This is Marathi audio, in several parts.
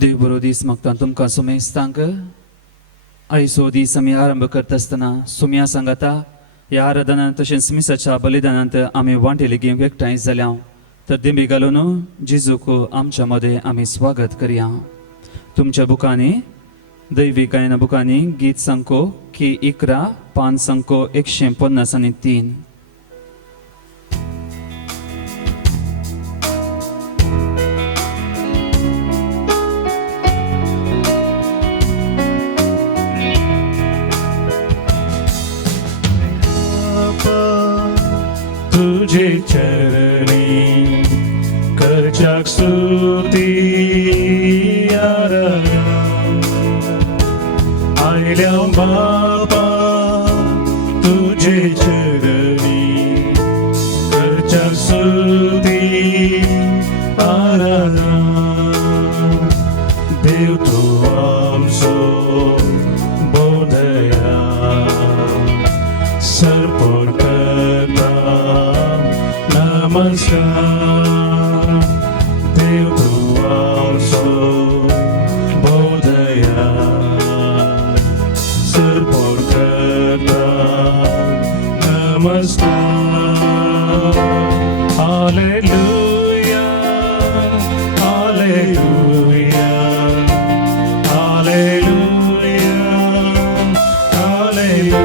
देव बरो दीस मागता तुमकां सुमेस्तांक आयचो दीस आमी आरंभ करता आसतना सुम्या सांगाता ह्या आराधनांत तशेंच मिसाच्या बलिदानांत आमी वांटेली एकठांय जाल्या तर दिंबी घालून जेजूक आमच्या मदें आमी स्वागत करया. तुमच्या बुकांनी दैवी गायना बुकांनी गीत संको की 11 पान संको 153. तुझे चरणी करजाक स्तुती आयल्या बापा तुझे चरणी करजाक स्तुती आराधना. देव तूं आमचो बोधया सर्पण करता नमस्कार. देव तूं आमचो बोधया सर्पण करता नमस्कार. हालेलुया हालेलुया हालेलुया hallelujah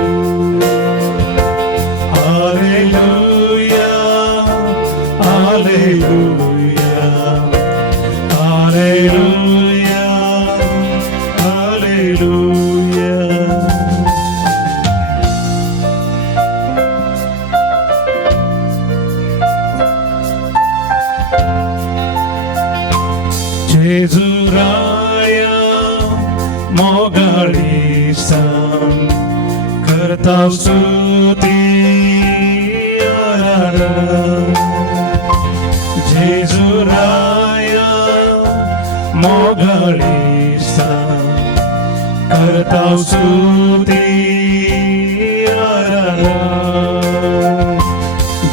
Hallelujah, hallelujah, hallelujah, hallelujah. जेजू राया मोगाळीसान करता स्तुती जेजू राया मोगाळीसा करता स्तुती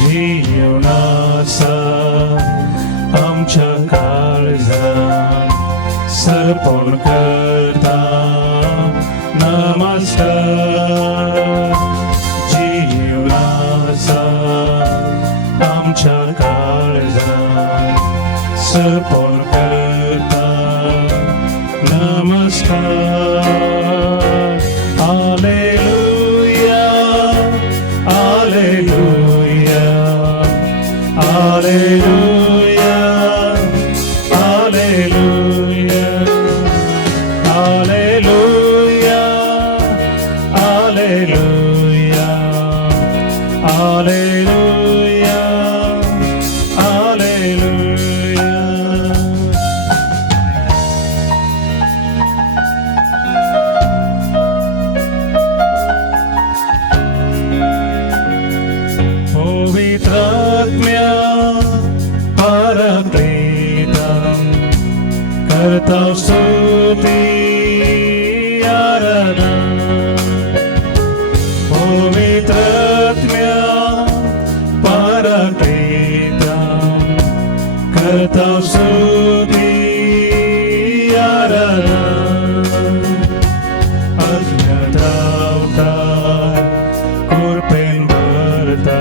जीवनाचा आमच्या काळजात सर्पण करता नमस्कार. जीवनाचा आमच्या काळजात सर्पण करता नमस्कार. हालेलुया हालेलुया हालेलुया हालेलुया हालेलुया हालेलुया हालेलुया हालेलुया. पवित्रात्म्या परप्रीता करता स्तुती आराधना. पवित्रात्म्या परप्रीता करता स्तुती आराधना. अज्ञातावता कृपेन भरता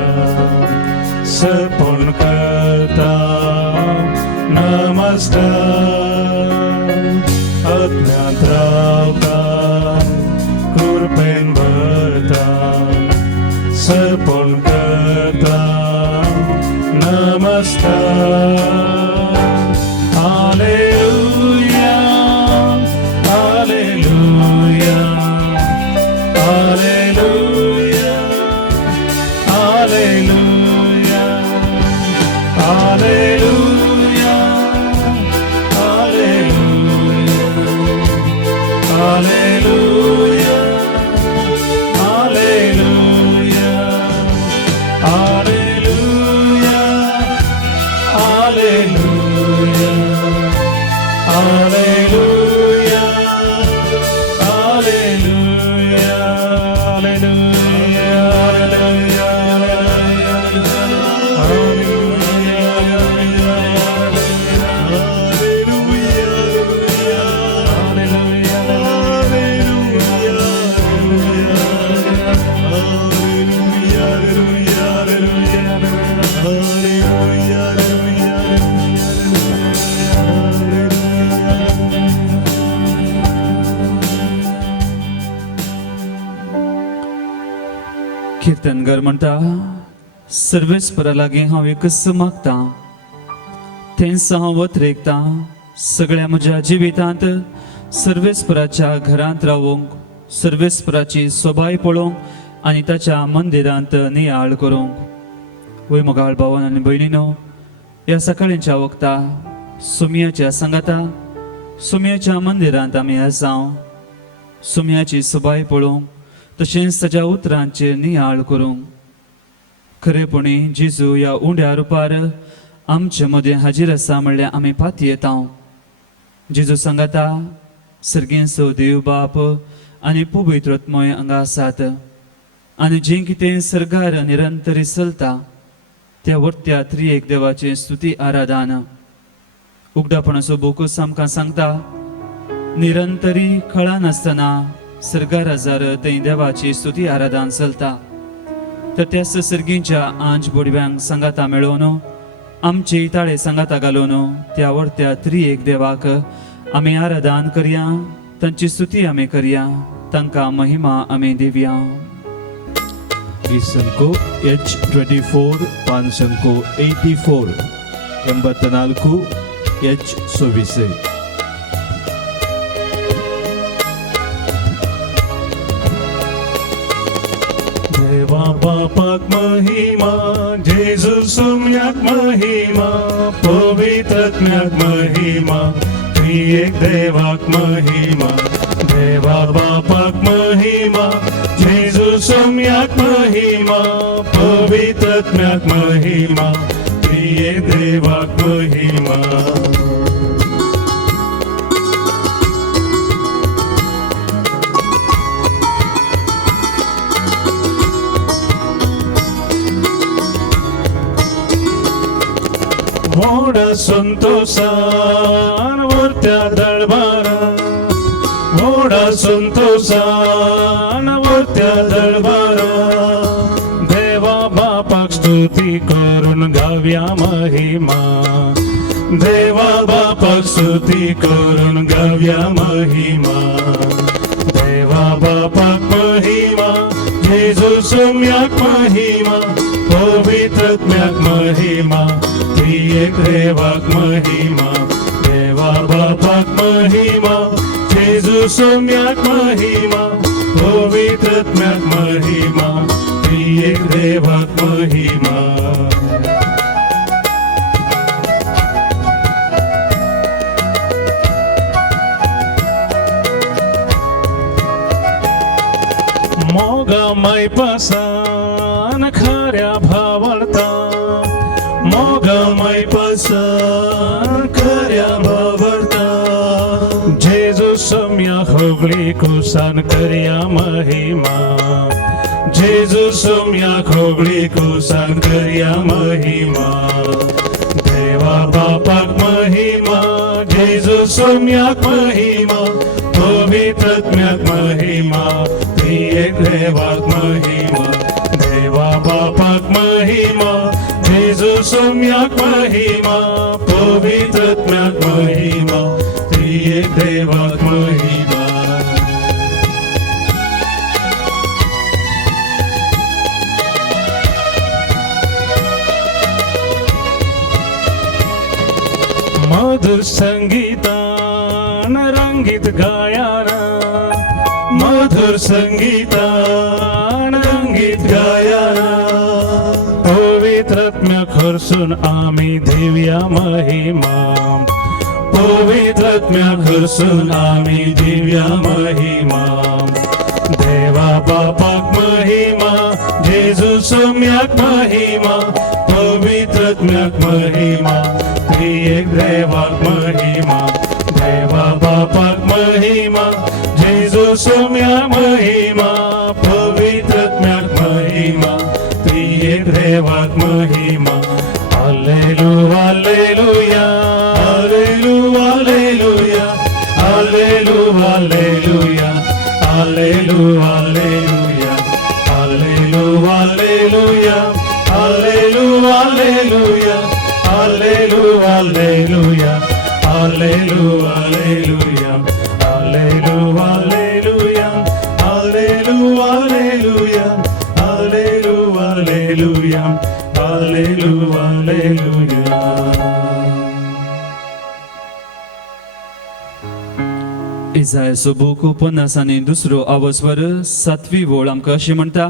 सर्पण करता नमस्कार. अज्ञात रावता कृपेन भरता सर्पण करता नमस्कार. हालेलुया हालेलुया हालेलुया हालेलुया हालेलुया हालेलुया हालेलुया हालेलुया हालेलुया हालेलुया हालेलुया हालेलुया. कीर्तनगर म्हणटा सर्वेस्परा लागीं हांव एकच मागतां तेंच हांव वतरेकतां सगळ्या म्हज्या जिवितांत सर्वेस्पराच्या घरांत रावूंक सर्वेस्पराची सोबाय पळोवंक आनी ताच्या मंदिरांत नियाळ करूंक वय मोगाळ भावान आनी भयणीनो ह्या सकाळींच्या वक्तार सुमयाच्या संगाता सुमयाच्या मंदिरांत आमी आसांव सुमयाची सोबाय पळोवंक तशेंच ताच्या उतरांचेर नियाळ करूंक खरेपणी जेजू ह्या उंड्या रुपार आमचे मदें हाजीर आसा म्हणल्यार आमी पाती येतांव जेजू सांगाता सर्गेंचो देव बाप आनी पवित्रत्मय हांगा आसात आनी जें कितें सर्गार निरंतरी चलता त्या वर्त्या त्रिएक देवाचे स्तुती आराधन उगडापणाचो बोकूस आमकां सांगता निरंतरी खळा नासतना सर्गार हजार थंय देवाची स्तुती आराधन चलता तर त्याच सर्गींच्या आंज बोडव्यांक सांगाता मेळोवन आमचे इताळे सांगाता घालून त्या वर्त्या त्रिएक देवाक आमी आराधन करया तांची स्तुती आमी करया तांकां महिमा आमी दिवया Isanko H24 Pansanko 84 84 H26 देवा बापाक महिमा जेजू सुम्याक महिमा पवित्रत्म्याक महिमा त्रिएक देवाक महिमा देवा बापाक महिमा जेजू सुम्याक महिमा पवित्रत्म्याक महिमा त्रिएक देवाक महिमा मोडा संतोषान वर्त्या दळबारा मोडा संतोषान वर्त्या दळबारा देवा बापाक स्तुती करून गाव्या महिमा देवा बापाक स्तुती करून गाव्या महिमा देवा बापाक महिमा जेजू सुम्याक महिमा पवित्रत्म्याक महिमा त्रिएक देवाक महिमा देवा बापाक महिमा जेजू सुम्याक महिमा पवित्रत्म्याक महिमा त्रिएक देवाक महिमा मोगा माय पासान खऱ्या भावळता मोगा माय पासान खऱ्या भावळता जेजू सम्या होगली कुसान करया महिमा जेजू सम्या होगली कुसान करया महिमा देवा बापाक महिमा जेजू सम्याक महिमा पवित्रत्म्याक महिमा त्रिएक देवाक महिमा देवा बापाक महिमा जेजू सम्याक महिमा पवित्रत्म्याक महिमा त्रिएक देवाक महिमा मधुर संगीतान रंगीत गायाना मधुर संगीतान रंगीत गायाना पवित्रत्म्या खरसून आमी दिव्या महिमा पवित्रत्म्या खरसून आमी दिव्या महिमा देवा बापाक महिमा जेजू सम्याक महिमा पवित्रत्म्याक महिमा त्रिएक देवाक महिमा देवा बापाक महिमा जेजू सम्याक महिमा पवित्रत्म्याक महिमा त्रिएक देवाक महिमा हालेलुया हालेलुया हालेलुया हालेलुया हालेलुया हालेलुया हालेलुया हालेलुया हालेलुया हालेलुया हालेलुया हालेलुया हालेलुया हालेलुया हालेलुया हालेलुया हालेलुया हालेलुया इजायाचो बूक 50 आनी दुसरो आवस्वर 7वी ओळ आमकां अशी म्हणटा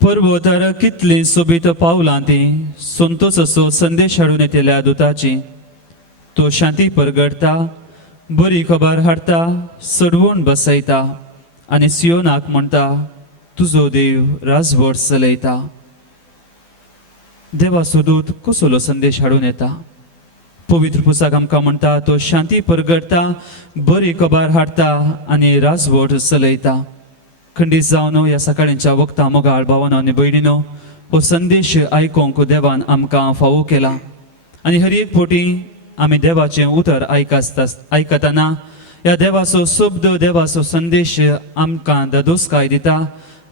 पर्वतार कितली सोबीत पावलां ती संतोषाचो संदेश हाडून येतल्या दुताची तो शांती परगडता बरी खबर हाडटा सडवून बसयता आनी सियोनाक म्हणटा तुजो देव राजवट चलयता. देवाचो दूत कसलो संदेश हाडून येता. पवित्र पुस्तक आमकां म्हणटा तो शांती परगडता बरी खबर हाडटा आनी राजवट चलयता. खंडीत जावन ह्या सकाळींच्या वक्ता मोगाळ भावानो आनी भयणीनो हो संदेश आयकोंक देवान आमकां फावो केला आनी हर एक फावटी आमी देवाचें उतर आयकतना ह्या देवाचो शब्द देवाचो संदेश आमकां दादोसकाय दिता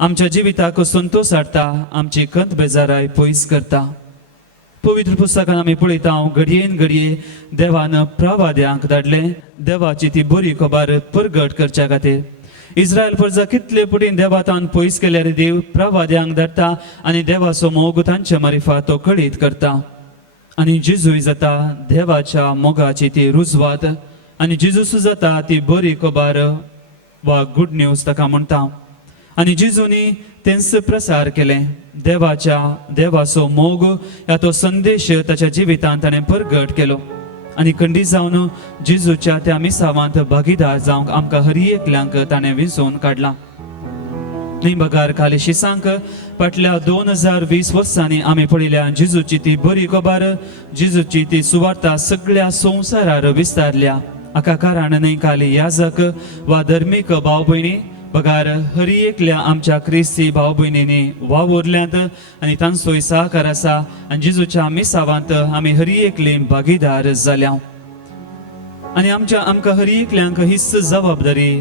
आमच्या जिविताक संतोष हाडटा आमची कंत बेजाराय पयस करता. पवित्र पुस्तकान आमी पळयता घडयेन घडये देवान प्रवाद्यांक धाडले देवाची ती बरी खबर परगट करच्या खातीर. इस्रायल प्रजा कितले पुटीन देवातान पयस केल्यार देव प्रवाद्यांक धाडटा आनी देवाचो मोग तांच्या मारिफा तो कळीत करता आनी जेजूय जाता देवाच्या मोगाची ती रुजवात आनी जेजूस जाता ती बरी खबर वा गुड न्यूज ताका म्हणटा आनी जेजूनी तेंच प्रसार केले देवाचो मोग ह्या तो संदेश ताच्या जिवितांत ताणें परगट केलो आनी खंडीत जावन जेजूच्या त्या मिसावांत भागीदार जावंक आमकां हर एकल्यांक ताणें विंचून काडला. निंबगार खाली शिसांक फाटल्या 2020 वर्सांनी आमी पळयल्या जेजूची ती बरी खबर जेजूची ती सुवार्ता सगळ्या संवसारार विस्तारल्या. हाका कारण न्हय खाली याजक वा धर्मीक भाव भयणी बगार हर एकल्या आमच्या क्रिस्ती भाव भयणींनी वावुरल्यांत आनी तांचोय सहकार आसा आनी जेजूच्या मिसावांत आमी हर एकली भागीदार जाल्या आनी आमकां हर एकल्यांक हिस्स जबाबदारी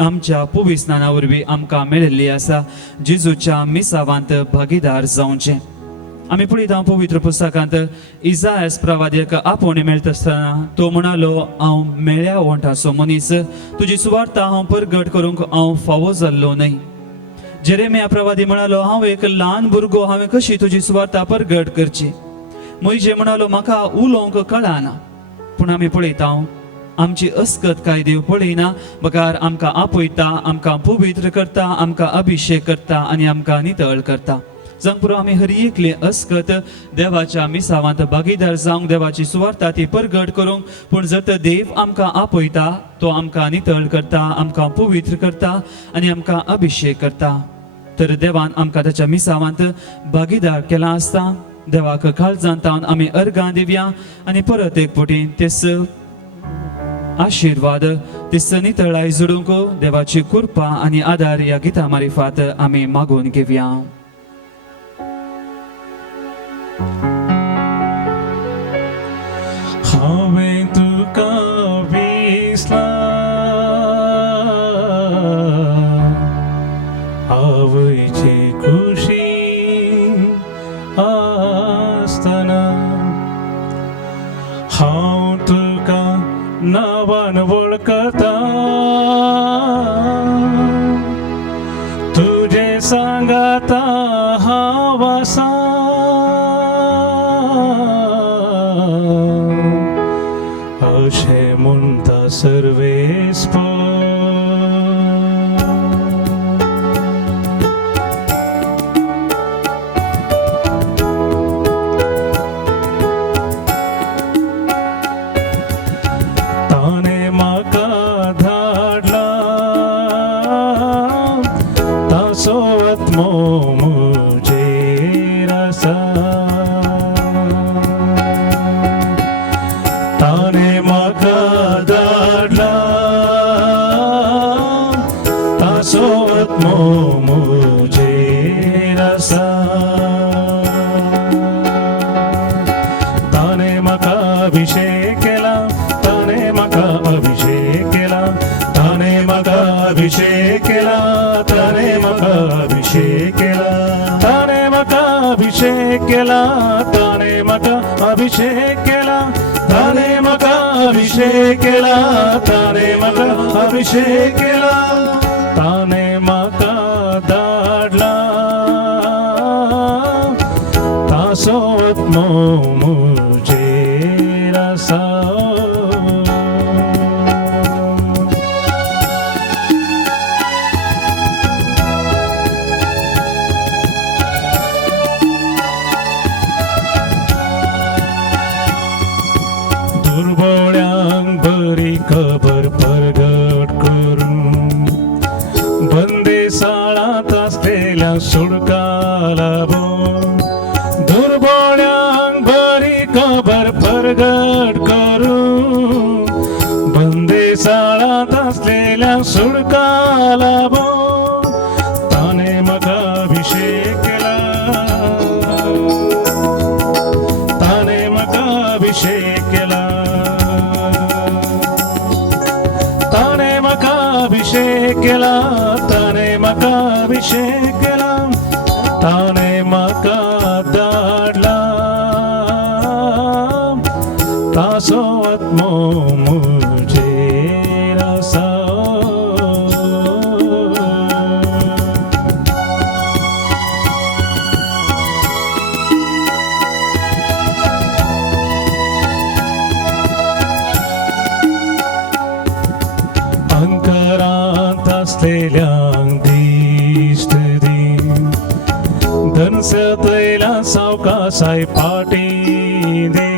आमच्या पुविस्नाना वरवीं आमकां मेळिल्ली आसा जेजूच्या मिसावांत भागीदार जावचें. आमी पळयता पवित्र पुस्तकांत इजायास प्रवाद्याक आपोवण मेळटा आसतना तो म्हणालो हांव मेळ्या वंठाचो मनीस तुजी सुवार्ता हांव परगट करूंक हांव फावो जाल्लो न्हय. जेरेमिया प्रवादी म्हणालो हांव एक ल्हान भुरगो हांवें कशी तुजी सुवार्ता परगट करची. मोइशे म्हणालो म्हाका उलोवंक कळना. पूण आमी पळयता आमची अस्कत काय देव पळयना बकार आमकां आपयता आमकां पवित्र करता आमकां अभिषेक करता आनी आमकां नितळ करता. जावंक पुरो आमी हर एकली अस्कत देवाच्या मिसावांत भागीदार जावंक देवाची सुवार्ता ती परगट करूंक पूण जर देव आमकां आपयता तो आमकां नितळ करता आमकां पवित्र करता आनी आमकां अभिषेक करता. तर देवान आमकां ताच्या मिसावांत भागीदार केला आसता देवाक काळजांत तावन आमी अर्गां दिवया आनी परत एक फावटी तेच आशिर्वाद तेच नितळाय जोडूंक देवाची कृपा आनी आदार ह्या गिता मारिफात आमी मागून घेवया. हांवें तुका विसला आवयची खुशी आसतना हांव तुका नांवान वळखता तुजे सांगाता हांव आसा अशें म्हणटा सर्वेस्पर. ताणे म्हाका धाडला ताचो आत्मो म्हजेर आसा. ताणे म्हाका धाडला ताचो आत्मो म्हजेर आसा. ताणे म्हाका अभिषेक केला ताणे म्हाका अभिषेक केला ताणे म्हाका अभिषेक केला ताणे म्हाका अभिषेक केला ताणे म्हाका अभिषेक केला ताणे म्हाका अभिषेक केला ताणे म्हाका अभिषेक केला ताणे म्हाका अभिषेक केला. ताणे म्हाका धाडला ताचो आत्मो म्हजेर आसा. दुर्बळ्यांक बरी खबर प्रगट करून बंदिसाळांत आसलेल्या सुडका लाभून दुर्बळ्यांक बरी खबर प्रगट करून बंदिसाळांत आसलेल्या सुडका लाभून ताणे म्हाका अभिषेक केला ताणे म्हाका अभिषेक केला ताणे म्हाका अभिषेक केला ताणे म्हाका अभिषेक केला ताणे म्हाका धाडला तासो आत्मो मुजेर आसा अंकारांत आसलेल्यांक दिश्ट दी धनसतयल्या सावकासाय पाटी दे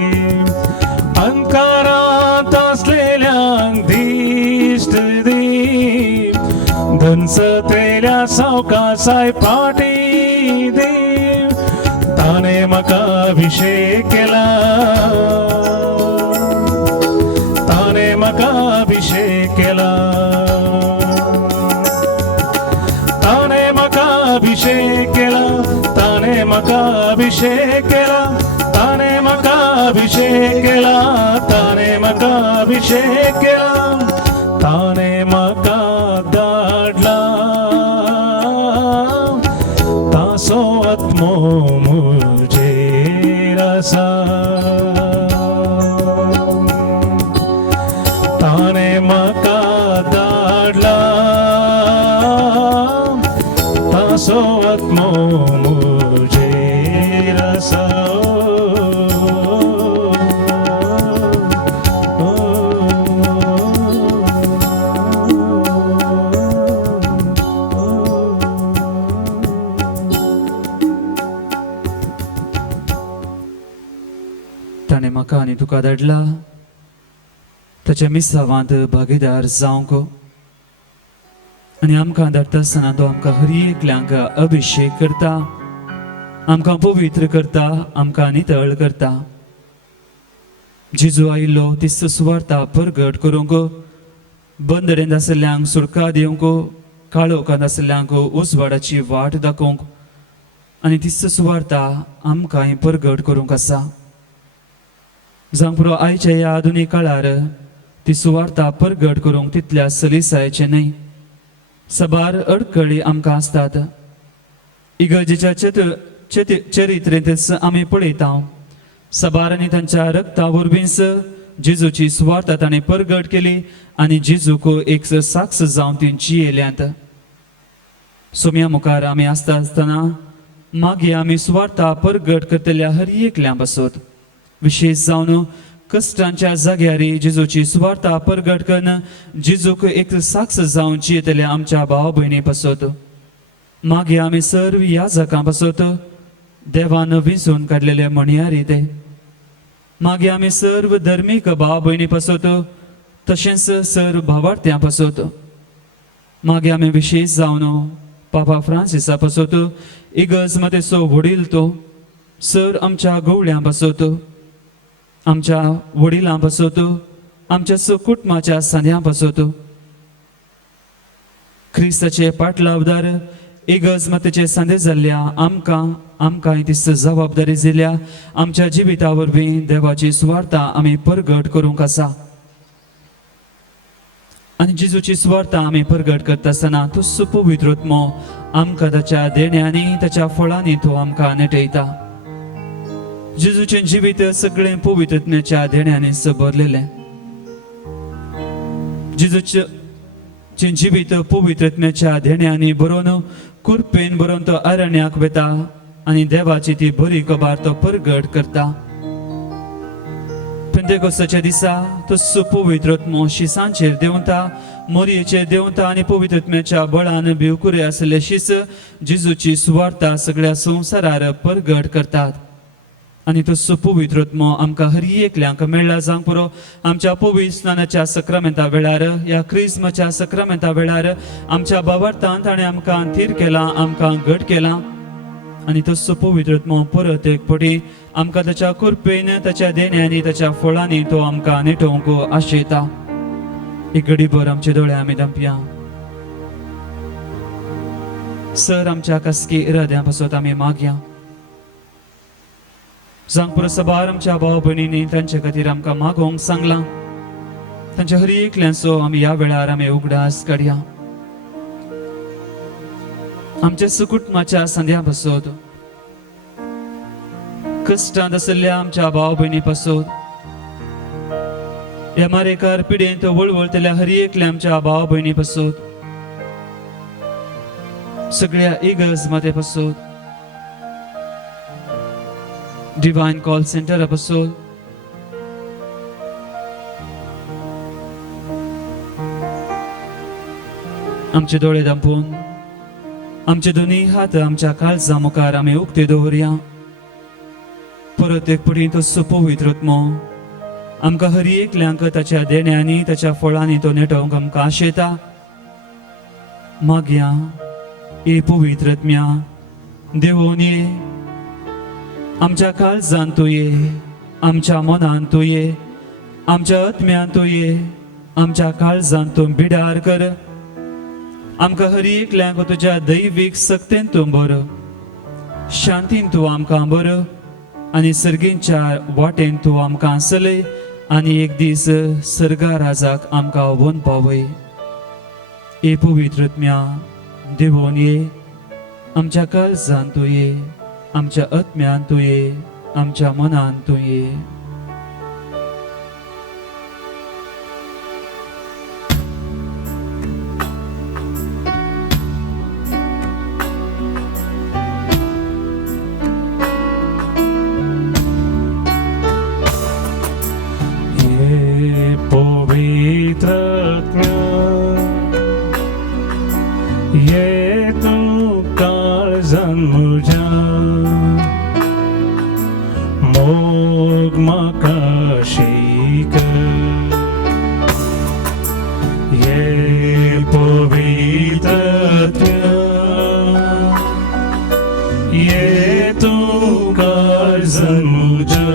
अंकारांत आसलेल्यांक दिश्ट दी धनसतयल्या सावकासाय पाटी दे ताणे म्हाका अभिषेक केला ताणे म्हाका अभिषेक केला ताणे म्हाका अभिषेक केला ताणे म्हाका अभिषेक केला ताणे म्हाका अभिषेक केला ताणे म्हाका अभिषेक केला ताणे म्हाका धाडला तासो आत्मो मुजेर आसा ताणे म्हाका धाडला तासो आत्मो मुजेर आसा ताणें म्हाका आनी तुका धाडला ताच्या मिसावांत भागीदार जावंक आनी आमकां धाडटा आसतना तो आमकां हर एकल्यांक अभिषेक करता आमकां पवित्र करता आमकां नितळ करता जेजू आयिल्लो तिस्त सुवार्ता परगट करूंक बंदरेंत आसल्ल्यांक सुडका दिवंक काळोखांत आसल्ल्यांक उजवाडाची वाट दाखोवंक आनी तिस्त सुवार्ता आमकां परगट करूंक आसा जावं पुरो आयच्या ह्या आधुनीक काळार ती सुवार्ता परगट करूंक तितल्या सलिसायेचें न्हय सबार अडखळी आमकां आसतात इगर्जेच्या चरित्रेंतच आमी पळयता सबारांनी तांच्या रक्ता वरवींच जेजूची सुवार्ता ताणें परगट केली आनी जेजूक एक साक्ष जावन ती जियेल्यांत सोम्या मुखार आमी आसता आसतना मागीर आमी सुवार्ता परगट करतल्या हर एकल्यां पासत विशेष जावन कश्टांच्या जाग्यार जेजूची सुवार्ता परगट करून जेजूक एक साक्ष जावन जियेतल्या आमच्या भाव भयणी पासत मागीर आमी सर्व याजकां पासत देवान विंचून काडलेले म्हणयारी ते मागीर आमी सर्व धर्मीक भाव भयणी पासत तशेंच सर्व भावार्थ्यां पासत मागीर आमी विशेष जावन पापा फ्रांसिसा पासत इगर्ज मतेचो वडील तो सर आमच्या गवळ्यां पासत आमच्या वडिलां पासत आमच्या कुटुंबाच्या सांद्यां पासत क्रिस्ताचे पाटलावदार इगर्ज मतेचे सांदे जाल्ल्या आमकां तिस्त जबाबदारी दिल्या आमच्या जिविता वरवीं देवाची सुवार्ता आमी परगट करूंक आसा आनी जेजूची सुवार्ता आमी परगट करता आसतना तो पवित्रोत्मो आमकां ताच्या देण्यांनी ताच्या फळांनी तो आमकां नेटयता जेजूचें जिवीत सगळें पवित्रत्म्याच्या देण्यांनीच भरलेलें जेजूचें जिवीत पवित्रत्म्याच्या देण्यांनी बरोवन कुरपेन बरोवन तो अरण्याक वेता आनी देवाची ती बरी खबर तो परगट करता पेंतेकोस्ताच्या दिसा तो पवित्रोत्मो शिसांचेर देंवता मोरयेचेर देंवता आनी पवित्रत्म्याच्या बळान भिवकुरे आसले शिस जेजूची सुवार्ता सगळ्या संवसारार परगट करतात आनी तो पवित्रत्मो आमकां हर एकल्यांक मेळ्ळा जावंक पुरो आमच्या पवित्र स्नानाच्या सक्रामेंता वेळार ह्या क्रिस्मच्या सक्रामेंता वेळार आमच्या बाबार्थान ताणें आमकां थीर केला आमकां घट केला आनी तो पवित्रत्मो परत एक फावटी आमकां ताच्या कृपेन ताच्या देण्यांनी ताच्या फळांनी तो आमकां नेटोवंक आशयता. एक घडीभर आमचे दोळे आमी धांपया. सर आमच्या कसकी इराद्या पासत आमी मागया. जांक पुरो सबार आमच्या भाव भयणींनी तांचे खातीर आमकां मागोवंक सांगलां. तांच्या हर एकल्यांचो आमी ह्या वेळार आमी उगडास काडया. आमच्या सुकुटमाच्या संद्या पासत कश्टांत आशिल्ल्या आमच्या भाव भयणी पासत ह्या मारेकार पिडेंत वळवळतल्या हर एकल्या आमच्या भाव भयणी पासत सगळ्या इगर्ज मते पासत डिवाइन कॉल सेंटर पासत आमचे दोळे धांपून आमचे दोन्ही हात आमच्या काळजा मुखार आमी उक्ते दवरया. परत एक फावटी तो पवित्रत्मो आमकां हर एकल्यांक ताच्या देण्यांनी ताच्या फळांनी तो नेटोवंक आमकां आशयता. मागया ए पवित्रत्म्या देवून ये आमच्या काळजांत तूं ये आमच्या मनांत तूं ये आमच्या आत्म्यांत तूं ये आमच्या काळजांत तूं बिडार कर. आमकां हर एकल्यांक तुज्या दैवीक सक्तेन तूं भर शांतीन तूं आमकां भर आनी सर्गींच्या वाटेन तूं आमकां चलय आनी एक दीस सर्गा राजाक आमकां व्हरून पावय. ए पवित्रत्म्या देवून ये आमच्या काळजांत तूं ये आमच्या आत्म्यांत तूं ये आमच्या मनांत तूं ये. ये तू काळजान म्हज्या मोग म्हाका शीक. ये पवित्र ये तू काळजान म्हज्या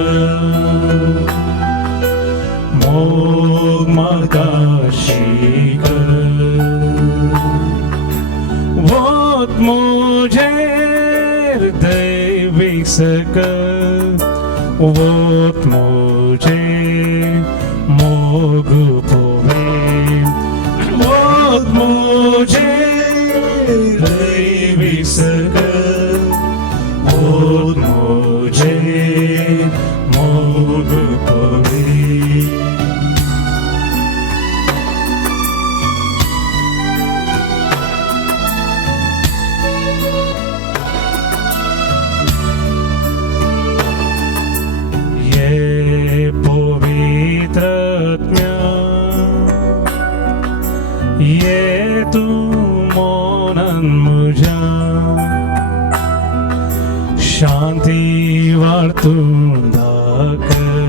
मोग म्हाका शीक. वोत मुझेर दैवीक सकत वोत मुझे मोग पोवे. वोत मुझे दैवीक सकत वोत मुझे मोग पोवे. ये तू मोनन मुझा शांति वार्तून दाकर.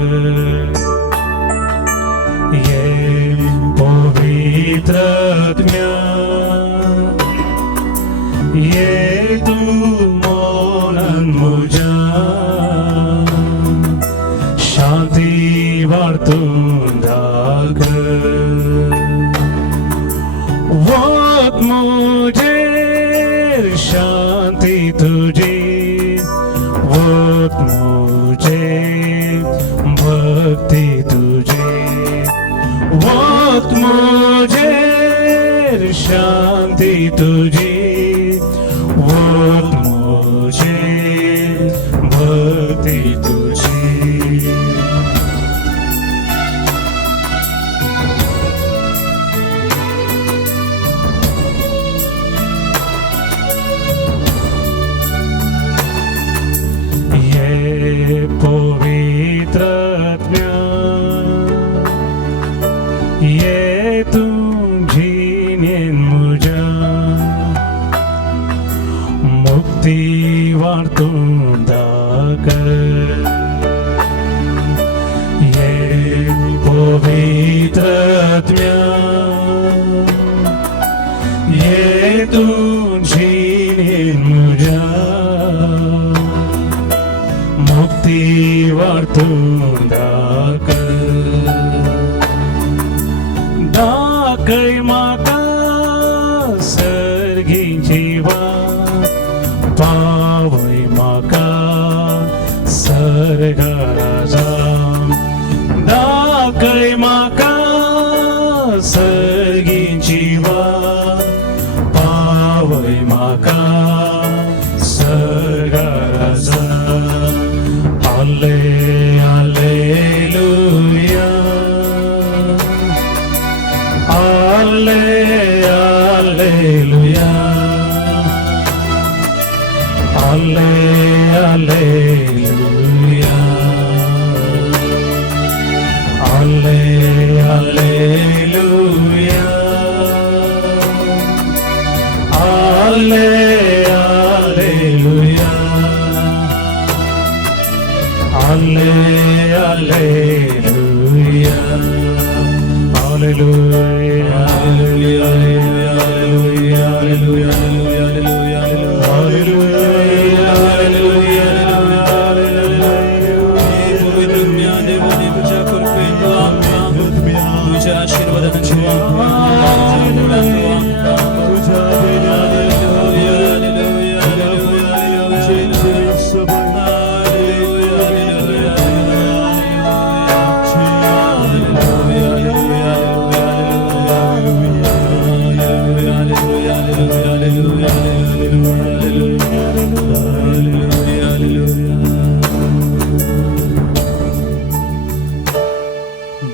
ये पवित्रत्म्या ये तू मोनन मुझा शांति वार्तून दाकर. वोत मुझे शांति तुझी वोत मुझे भक्ति तुझी. वोत मुझे शांति तुझी वोत मुझे भक्ति तुझी. पवित्रत्म्या ये तू जीनेन मुझा मुक्ती वार्तून दाकर. आकय म्हाका सर्गींची वाट पावय म्हाका सर्गाराजा हाले हालेलुया हाले हालेलुया हाले हालेलुया हाले हालेलुया हाले हालेलुया हाले हालेलुया हालेलुया हालेलुया हालेलुया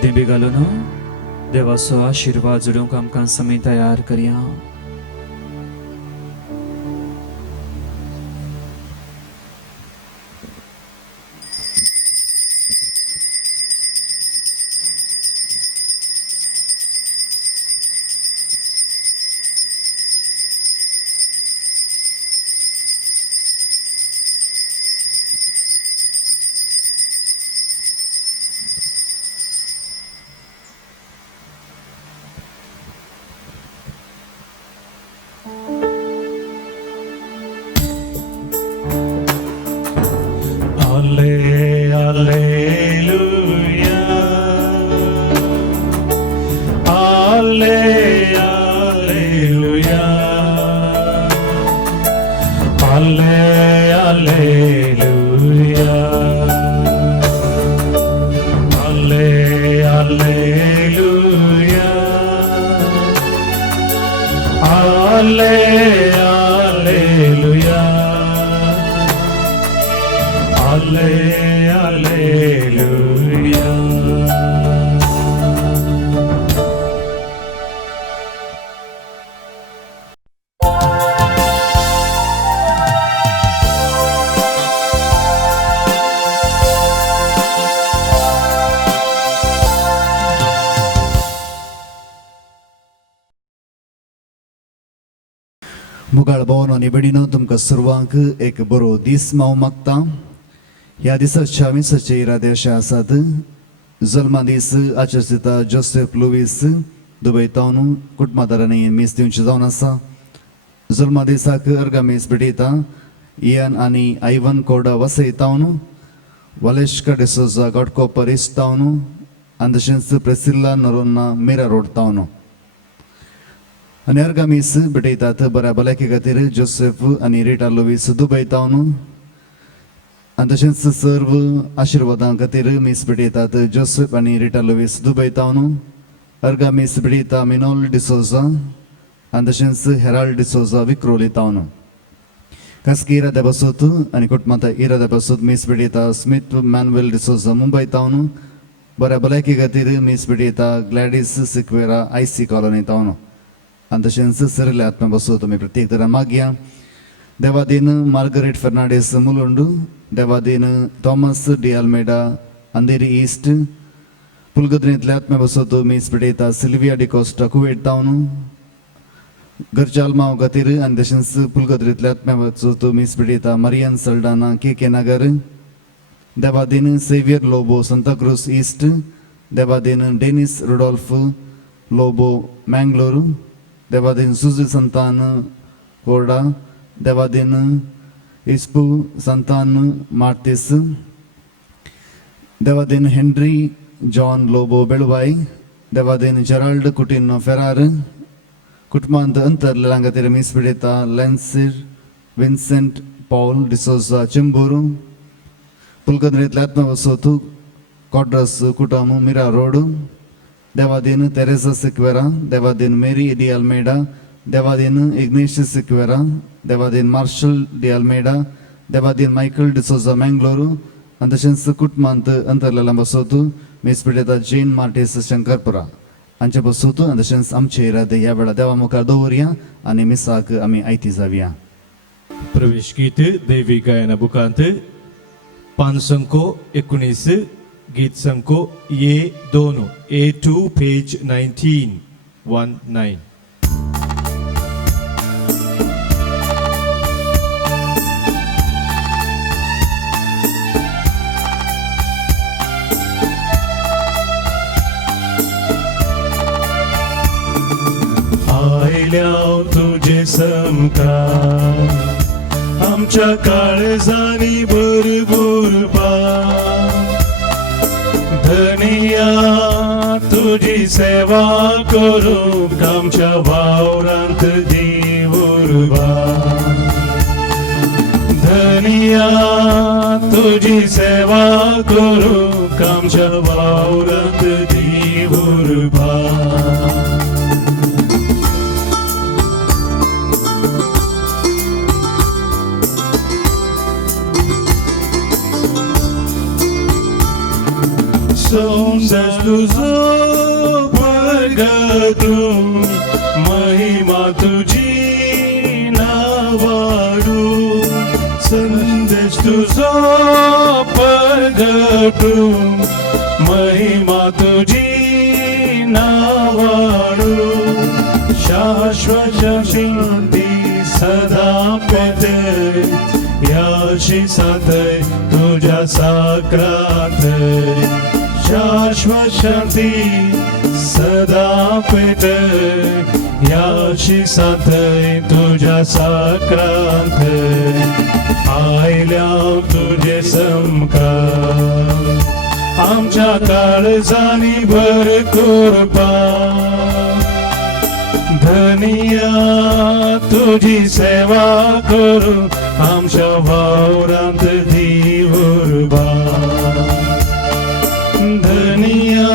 दिबी घालून देवाचो आशिर्वाद जोडूंक आमकां समी तयार करया. मुगाळ भोवन आनी बेडिनो तुमकां सर्वांक एक बरो दीस हांव मागता. ह्या दिसाच्या मिसाचे इरादे अशे आसात. जल्मा दीस आचर्चिता जोसेफ लुईस दुबय तावन कुटुंबादारांनी मीस दिवचे जावन आसा. जल्मा दिसाक अर्गामीस भेटयता इयान आनी आयवन कोडा वसय तावन वालेश्का डिसोजा गडको परीस तावन आनी तशेंच प्रेसिल्ला नोरोना मिरा रोड तावन आनी अर्गामीस भेटयतात बऱ्या भलायके खातीर जोसेफ आनी रिटा लुईस दुबय तावन आनी तशेंच सर्व आशिर्वादां खातीर मीस भेटयतात जोसेफ आनी रिटा लुईस दुबय तावन अर्गामीस भेटयता मिनोल डिसोजा आनी तशेंच हेराल्ड डिसोजा विक्रोली तावन खासगी इराद्या पासूत आनी कुटुंबांत इराद्या पासूत मीस भेटयता स्मिथ मॅन्युएल डिसोजा मुंबय तावन बऱ्या भलायके खातीर मीस भेटयता ग्लॅडीस सिक्वेरा आयसी कॉलनी तावन आनी तशेंच सरिल्ले आत्म्या पासून तुमी प्रत्येक तरां मागया. देवादीन मार्गरेट फर्नांडीस मुलुंड, देवादीन थॉमस डी अल्मेडा अंधेरी ईस्ट, पुलगद्रींतले आत्म्या पासून मीस भेटयता सिल्विया डिकोस्टा कुवेट तावन घरच्या आल्मांव खातीर आनी तशेंच पुलगद्रींतले आत्म्या पासून मीस भेटयता मरियन सल्डाना के नगर, देवादीन सेवियर लोबो सांताक्रूज ईस्ट, देवादीन डेनिस रुडोल्फ लोबो मैंगलोर, देवादीन सुजी संतान ओरडा, देवादीन इस्पू संतान मार्तिस, देवादीन हेनरी जॉन लोबो बेळवाई, देवादीन जेराल्ड कुटिनो फेरार, कुटुंबांत अंतरलेल्या खातीर मीस भेटयता लेन्सिर विन्सेंट पॉल डिसोजा चेंबूर, पुलकद्रींतले आत्म्या पासून Quadras Kutamu Mira Road, Devadin Teresa Sequera, Devadin Mary de Almeida, Devadin Ignatius Sequera, Devadin Marshall de Almeida, Devadin Michael de Souza Mangalore, and the Shens Kutmant Antarlalambasotu, Miss Predata Jane Martis Shankarpura. आमच्यापासून अंधशन्स आमचे राधे या वेळा देवा मुखार दवरया आनी मिसाक आमी आयती जावया. प्रवेश गीत दैवी गायना बुकांत पान संको 19 गीत संको A2 A2 पेज 19 आयल्या तुझे समकार आमच्या काळजानी भरपूर पा धनिया तुझी सेवा करू आमच्या वावरांत देवुरबा धनिया तुझी सेवा करू आमच्या वावरांत देवुरबा Sondas tuzo परगतून महिमा तुझी नावाडू संदेश तुझो परगतून महिमा तुझी नावाडू शाश्वत शांती सदा पेते याशी साथय तुझ्या साक्रात शाश्वत शांती सदा पेट याशी साथय तुझ्या साक्रांत आयल्या तुझे समकार आमच्या काळजानी भरपूर पा धनिया तुझी सेवा करू आमच्या वावरांत देवुरबा धनिया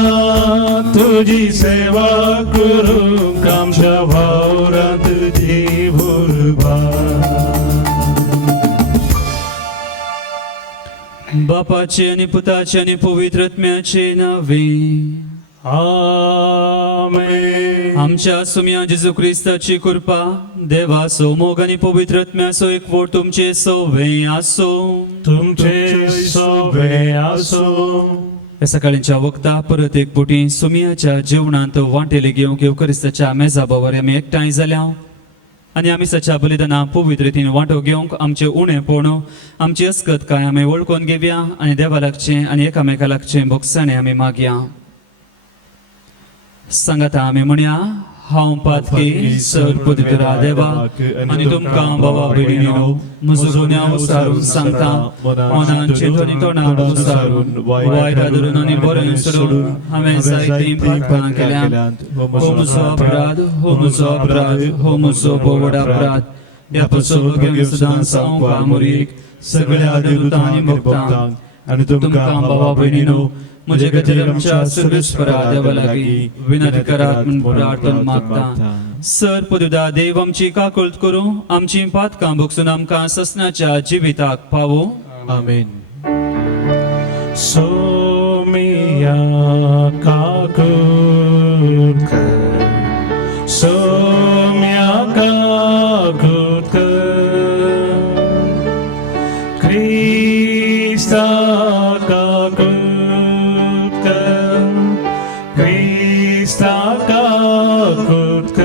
तुझी सेवा करू आमच्या वावरांत देवुरबा बापाचे आणि पुताचे आणि पवित्र आत्म्याचे नावे आमेन. आमच्या सुम्या जेजू ख्रिस्ताची कृपा देवासो मोग आणि पवित्र आत्म्याचो एकवट तुमचे सवे आसो तुमचे सोबे आसो. या सकाळच्या वक्ता परत एक पुटी सुमियाच्या जेवणांत वांटेले घेवंक ख्रिस्ताच्या मेजाबावर आमी एकठांय जाल्या आनी आमी सच्या बलिदाना पवित्र रितीन वांटो घेवंक आमचे उणेपण आमची अस्कत काय आमी वळखून घेवया आनी देवा लागचें आनी एकामेका लागचें भोगसाणे आमी मागया. सांगाता आमी म्हणया हांव पातकी सर पवित्र देवा आनी तुमकां बाबा भयणीनो म्हजो गुन्यांव उसारून सांगता मनान चिंतून तोंडान उसारून वायटा धरून आनी बरें सोडून हांवें जायतीं पातकां केल्यात. हो म्हजो अपराध हो म्हजो अपराध हो म्हजो बोवड अपराध. ह्या पसोवक्यांक सदां सांगपा मुरीक सगळ्या देवतां आनी भक्तांक आनी तुमकां बाबा भयणीनो म्हजे खातीर आमच्या सर्वेस्परा देवा लागीं विनंती करात म्हूण प्रार्थना मागता. सर पदुदा देव आमची काकुळट करूं आमची पातकां भोगसून आमकां ससनाच्या जिविताक पावो. आमेन. सोमिया काकुट सोम्या काकुट क्रिस्ता काकुट Krista kakut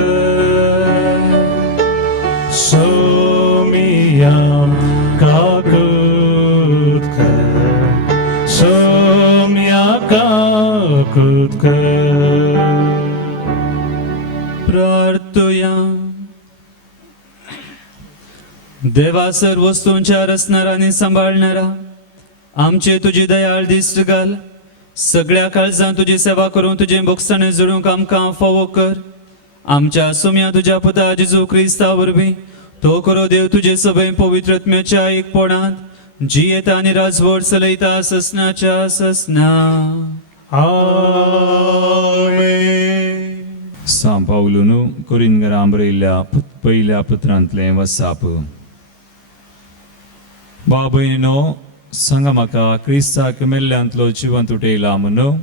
Somiam kakut Somia kakut प्रार्थया. देवा सर्व वस्तूंच्या रचणारा आणि सांभाळणारा आमचे तुझी दयाळ दिश्ट घाल. सगळ्या काळजां तुझी सेवा करून तुझे भोगसाणे जोडूंक आमकां फावो कर. आमच्या सुम्या तुझ्या पुता जेजू ख्रिस्ता वरवीं तो करो देव तुझे सभे पवित्र आत्म्याच्या एकपणांत जियेता आनी राजवट चलयता ससनाच्या ससना. आमेन. सां पावलून कोरिंगरां बरयल्ल्या पयल्या पत्रांतलें वसाप. बाबयनो सांगा म्हाका क्रिस्ताक मेल्ल्यांतलो जिवंत उठयला म्हणून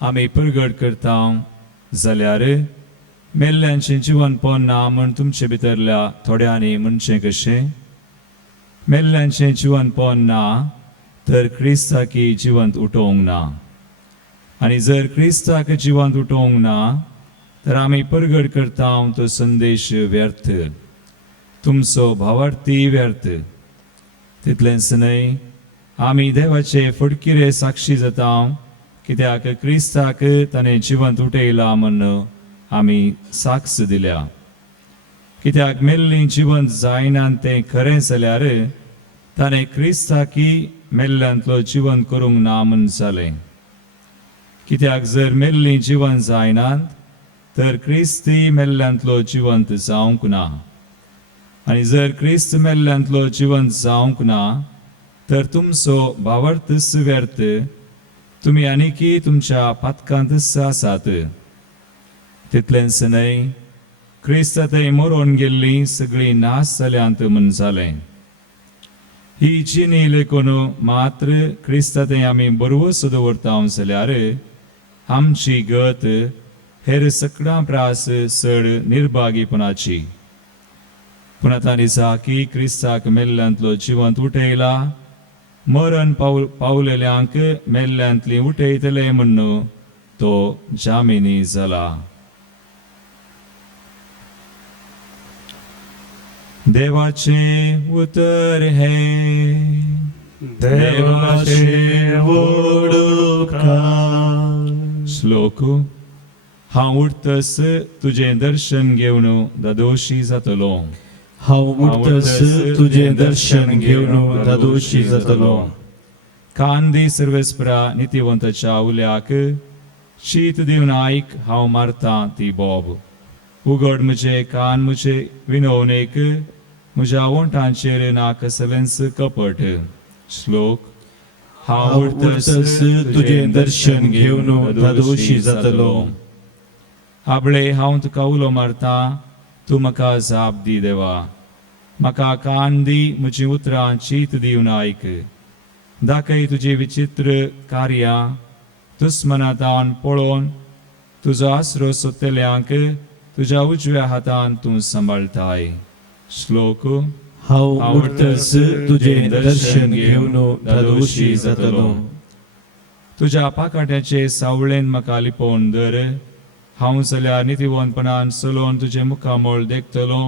आमी परगट करता जाल्यार मेल्ल्यांचें जिवन पोन्ना म्हण तुमचे भितरल्या थोड्यांनी म्हणचें कशें? मेल्ल्यांचें जिवन पोन्ना तर क्रिस्ताकी जिवंत उठोवंक ना. आनी जर क्रिस्ताक जिवंत उठोवंक ना तर आमी परगट करता तो संदेश व्यर्थ, तुमचो भावार्थी व्यर्थ. तितलेंच न्हय, आमी देवाचे फडकिरे साक्षी जाता, कित्याक क्रिस्ताक ताणें जिवंत उठयला म्हण आमी साक्ष दिल्या. कित्याक मेल्लीं जिवंत जायनात तें खरें जाल्यार ताणें क्रिस्ताकी मेल्ल्यांतलो जिवंत करूंक ना म्हण जालें. कित्याक जर मेल्लीं जिवंत जायनात तर क्रिस्ती मेल्ल्यांतलो जिवंत जावंक ना. आनी जर क्रिस्त मेल्ल्यांतलो जिवंत जावंक ना तर तुमचो भावार्थच व्यर्थ, तुमी आनीकी तुमच्या पातकांतच आसात. तितलेंच न्हय, क्रिस्तांतय मरोवन गेल्लीं सगळीं नाश जाल्यांत म्हण जालें. ही जिणी लेखून मात्र क्रिस्तांतय आमी बरवस दवरता जाल्यार आमची गत हेर सगळ्यां प्रास चड निर्भागीपणाची. पूण आतां दिसा की क्रिस्ताक मेल्ल्यांतलो जिवंत उठयला, मरण पावलेल्यांक मेल्ल्यांतलीं उठयतले म्हण तो जामिनी जाला. देवाचे उतर हे देवाचे वोडुकार. श्लोक. हांव उठतस तुजें दर्शन घेवन दादोशी जातलो. हांव उठतस तुजें दर्शन घेवन दादोशी जातलो. कांदी सर्वेस्परा नितीवंताच्या उल्याक शीत दिवन आयक, हांव मारता ती बोब. उगड म्हजे कान म्हजे विनवणेक, म्हज्या ओंठांचेर ना कसलेंच कपट. श्लोक. हांव उठतस तुजें दर्शन घेवन दादोशी जातलो. आबळे हांव तुका उलो मारता, तूं म्हाका जाप दी देवा. म्हाका कान दी, म्हजीं उतरां चीत दिवन आयक. दाखय तुजी विचित्र कार्यां, दुस्मनांतान पळोवन तुजो आसरो सोदतल्यांक तुज्या उजव्या हातान तूं सांबाळताय. श्लोक. हांव उठतस तुजें दर्शन घेवन दादोशी जातलो. तुज्या पाकाट्याचे सावळेन म्हाका लिपोवन धर. हांव जाल्यार नितीवंतपणान चलोवन तुजें मुखामोळ देखतलो.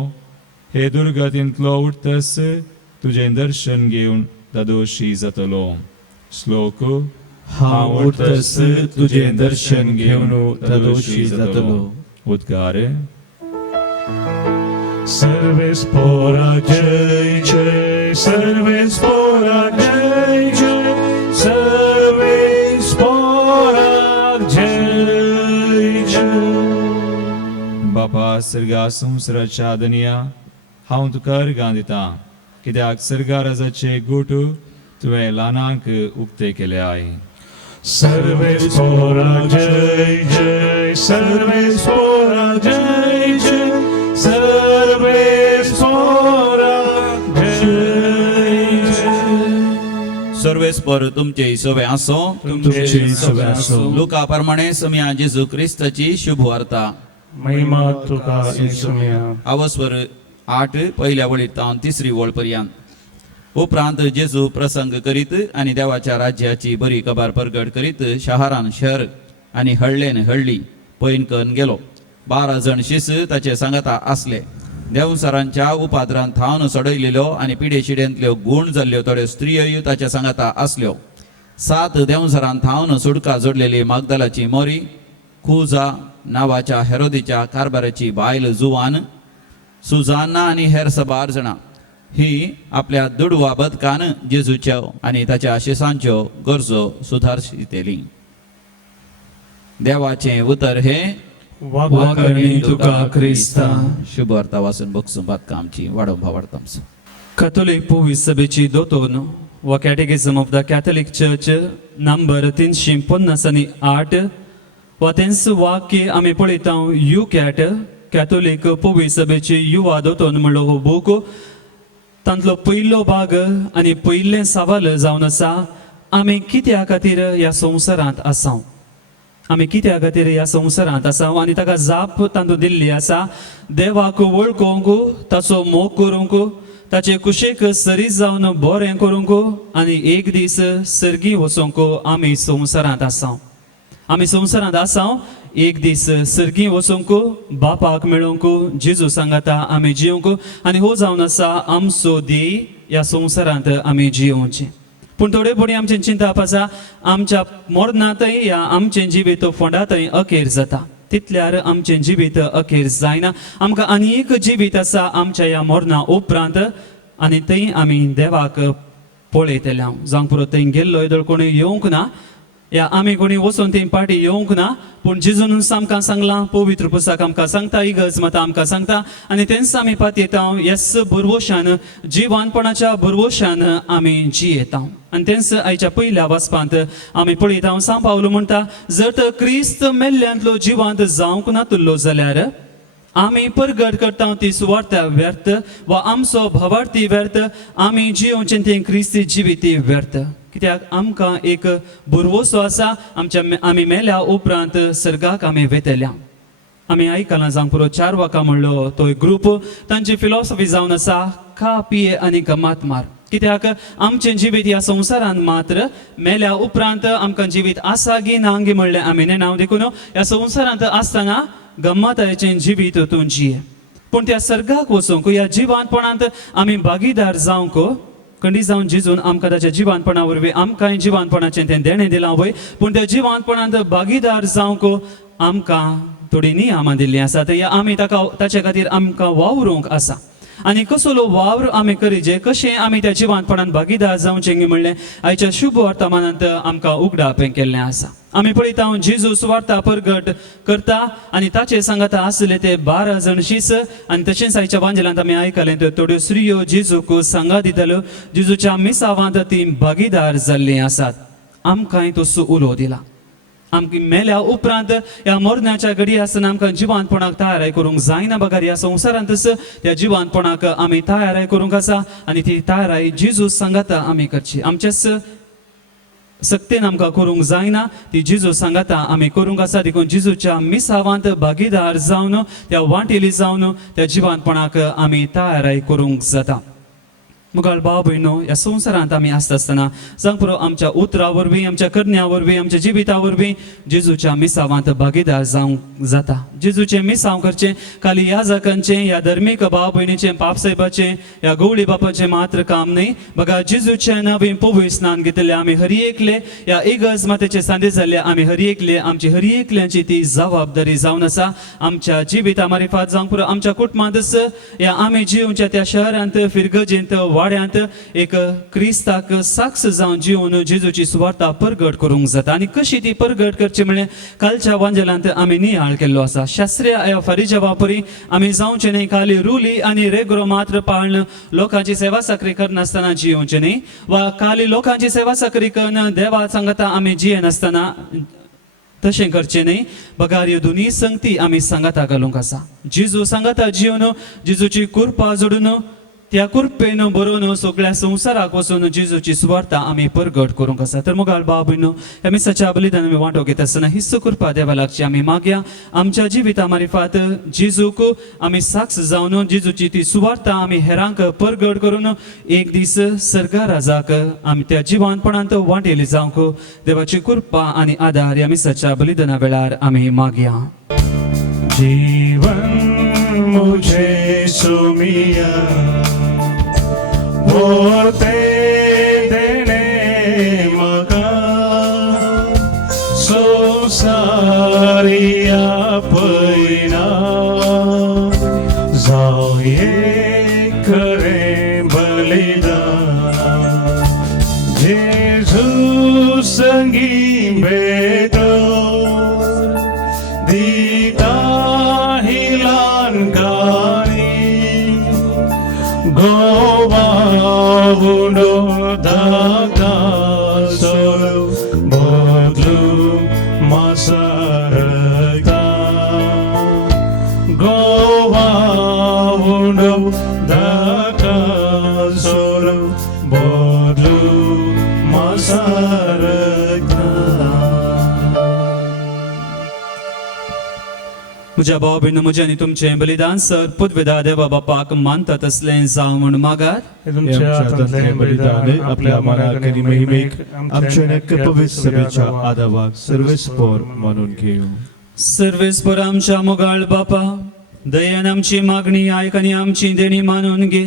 हे दुर्गतींतलो उठतस तुजें दर्शन घेवन दादोशी जातलो. श्लोक. हांव उठतस तुजें दर्शन घेवन दादोशी जातलो. उद्गार. सर्वेस्पोरा जय जय, सर्वेस्पोरा जय जय, सर्वेस्पोरा जय जय. बापा सर्गा संवसाराच्या दनिया, हांव तुका अर्गां दितां, कित्याक सर्गा राजाचे गोठ तुवें ल्हानांक उक्ते केल्याय. सर्वेस्पोरा जय जय, सर्वेस्पोरा जय जय, सर्वेस्पोरा जय जय. सर्वेस्पर तुमचे हिशोबे आसो. तुमचे हिशोबे आसो. लुका प्रमाणे सम्या जेजू क्रिस्ताची शुभ वार्ता. महिमा तुका येशुया. अवस्वर 8 पहिल्या वळींतावन 3री वळ पर्यंत. उपरांत जेजू प्रसंग करीत आनी देवाच्या राज्याची बरी खबर परगट करीत शहरान शहर आनी हळ्ळेन हळ्ळी पयन करून गेलो. 12 जण शिस ताचे सांगाता आसले. देवसरांच्या उपादरांत थावन सडयलेल्यो आनी पिडे शिड्यांतल्यो गूण जाल्ल्यो थोड्यो स्त्रियोय ताच्या सांगाता आसल्यो. 7 देवसरांत थावन सुडका जोडलेली मागदलाची मोरी, खुजा नांवाच्या हेरोदीच्या कारभाराची बायल जुवान, सुजान्ना आनी हेर 12 जाणां ही आपल्या दुडवा बदकान जेजूच्यो आनी ताच्या शिसांच्यो गरजो सुदारशितेली. देवाचें उतर हे वाकणी तुका क्रिस्ता. शुभ वार्ता वाचून बगसून बातका आमची वाडोवपा वाडता. कथोलीक पोवीस सभेची दोतोन व catechism of the Catholic church number 358 व तेंचं वाक्य आमी पळयता यू कॅट कॅथोलिक पवी सभेची युवा दोतोन म्हणलो हो बूक तांतलो पयलो भाग आनी पयलें सवाल जावन आसा आमी कित्या खातीर ह्या संवसारांत आसा आमी कित्या खातीर ह्या संवसारांत आसा आनी ताका जाप तांतूं दिल्ली आसा देवाक वळखूंक ताचो मोग करूंक ताचे कुशेक सरी जावन बरें करूंक आनी एक दीस सर्गी वचूंक आमी संवसारांत आसा आमी संवसारांत आसा एक दीस सर्गी वचूंक बापाक मेळोवंक जेजू सांगाता आमी जियोंक आनी हो जावन आसा आमचो ध्येय ह्या संवसारांत आमी जियोवचें पूण थोडे फुडें आमचें चिंतप आसा आमच्या मरणांतय या आमचें जिवीत फोंडांतय अखेर जाता तितल्यार आमचें जिवीत अखेर जायना आमकां आनी एक जिवीत आसा आमच्या ह्या मरणा उपरांत आनी थंय आमी देवाक पळयतले जावंक पुरो थंय गेल्लो येदोळ कोणी येवंक ना या आमी कोणी वचून थंय पाटी येवंक ना पूण जेजून आमकां सांगलां पवित्र पुस्तक आमकां सांगता इगर्ज मतां आमकां सांगता आनी तेंच आमी पातयेता ह्याच भरवोशान जिवानपणाच्या भरवोशान आमी जियेता आनी तेंच आयच्या पयल्या वाचपांत आमी पळयता सांग पावलो म्हणटा जर तर क्रिस्त मेल्ल्यांतलो जिवांत जावंक नातुल्लो जाल्यार आमी परगट करता ती सुवार्थ व्यर्थ वा आमचो भवार्थी व्यर्थ आमी जियोवचें तें क्रिस्ती जिविती व्यर्थ कित्याक आमकां एक बुरवोसो आसा आमी मेल्या उपरांत सर्गाक आमी वेतल्या आमी आयकलां जावंक पुरो 4 वाका म्हणलो तो एक ग्रूप तांची फिलॉसॉफी जावन आसा खा पिये आनी गमात मार कित्याक आमचें जिवीत ह्या संवसारांत मात्र मेल्या उपरांत आमकां जिवीत आसा गी ना गी म्हणलें आमी नांव देखून ह्या संवसारांत आसतना गम्मताचें जिवीत तूं जिये पूण त्या सर्गाक वचूंक ह्या जिवानपणांत आमी भागीदार जावंक खंडी जावन जिजून आमकां ताच्या जिवानपणा वरवीं आमकांय जिवानपणाचें तें देणें दिलां वय पूण त्या जिवानपणांत भागीदार जावंक आमकां थोडी नियमां दिल्लीं आसात आमी ताचे खातीर आमकां वावरूंक आसा आनी कसलो वावर आमी करीजे कशें आमी त्या जिवानपणांत भागीदार जावचें म्हणलें आयच्या शुभ वर्तमानांत आमकां उगडाप केल्लें आसा आमी पळयता जेजू सुवार्ता परगट करता आनी ताचे सांगाता आसले ते 12 जाण शीस आनी तशेंच आयच्या वांजेलांत आमी आयकलें त्यो थोड्यो स्त्रियो जेजूक सांगा दितल्यो जेजूच्या मिसावांत ती भागीदार जाल्लीं आसात आमकांय तसो उलो दिला आमकां मेल्या उपरांत ह्या मरणाच्या घडी आसतना आमकां जिवानपणाक तयाराय करूंक जायना बगार ह्या संवसारांतच त्या जिवानपणाक आमी तयाराय करूंक आसा आनी ती तयाराय जेजू सांगाता आमी करची आमच्याच सक्तीन आमकां करूंक जायना ती जेजू सांगाता आमी करूंक आसा देखून जेजूच्या मिसावांत भागीदार जावन त्या वांटेली जावन त्या जिवानपणाक आमी तयाराय करूंक जाता मुगाळ भाव भयणो ह्या संवसारांत आमी आसता आसतना सांग पुरो आमच्या उतरा वरवीं आमच्या करण्या वरवीं आमच्या जिविता वरवीं जेजूच्या मिसावांत भागीदार जावंक जाता जेजूचें मिसांव करचें खाली ह्या जाकांचें ह्या धर्मीक भाव भयणीचें पाप साहेबाचें ह्या गवळी बापाचें मात्र काम न्ही बघा जेजूचें नवीन पवित्र स्नान घेतलें आमी हरी एकले ह्या इगर्ज मातेचे सांदे जाल्ले आमी हरी एकले आमची हरी एकल्यांची ती जबाबदारी जावन आसा आमच्या जिविता मारिफात जावंक पुरो आमच्या कुटुंबांतच ह्या आमी जिवच्या त्या शहरांत फिरगजेंत वाड्यांत एक क्रिस्ताक साक्ष जावन जिवन जेजूची सुवार्ता परगट करूंक जाता आनी कशी ती परगट करची म्हणल्यार कालच्या वांजेलांत आमी नियाळ केल्लो आसा शास्त्रीय फरीच्या वापरी आमी जावचें न्ही खाली रुली आनी रेगरो मात्र पाळन लोकांची सेवा साकरी करनासतना जियोवचें न्ही वा खाली लोकांची सेवा साकरी करून देवा सांगता आमी जियेनासतना तशें करचें न्ही बगार ह्यो दोनी संगती आमी सांगाता घालूंक आसा जेजू सांगाता जिवन जेजूची कृपा जोडून त्या कृपेन बरोवन सगळ्या संवसाराक वचून जेजूची सुवार्ता आमी परगट करूंक आसा तर मुगाळ भाव भयणो ह्या मिसाच्या बलिदान आमी वांटो घेता आसतना हिस्स कृपा देवा लागची आमी मागया आमच्या जिविता मारिफात जेजूक आमी साक्ष जावन जेजूची ती सुवार्ता आमी हेरांक परगट करून एक दीस सर्गा राजाक आमी त्या जिवानपणांत वांटेली जावंक देवाची कृपा आनी आदार ह्या मिसाच्या बलिदाना वेळार आमी मागया जीवन मुझे सुमिया बोलते देने मगा सो सारिया पैना जाए करे बलिदान जेजू संगी बेदो दीता हिलान गानी गोवा उनो दा दाकासोर बोधू मासारखा म्हज्या भाव भयण म्हजें आनी तुमचें बलिदान सर पुतविदा देवा बापाक मानता तसलें जावं म्हण मागात. तुमच्या हातांतलें बलिदान आपल्या मनाक आनी महिमेक आमच्या नक्क पवित्र सभेच्या आदावाक सर्वेस्पोर मानून घेऊ. सर्वेस्पर आमच्या मोगाळ बापा दयेन आमची मागणी आयक आनी आमची देणी मानून घे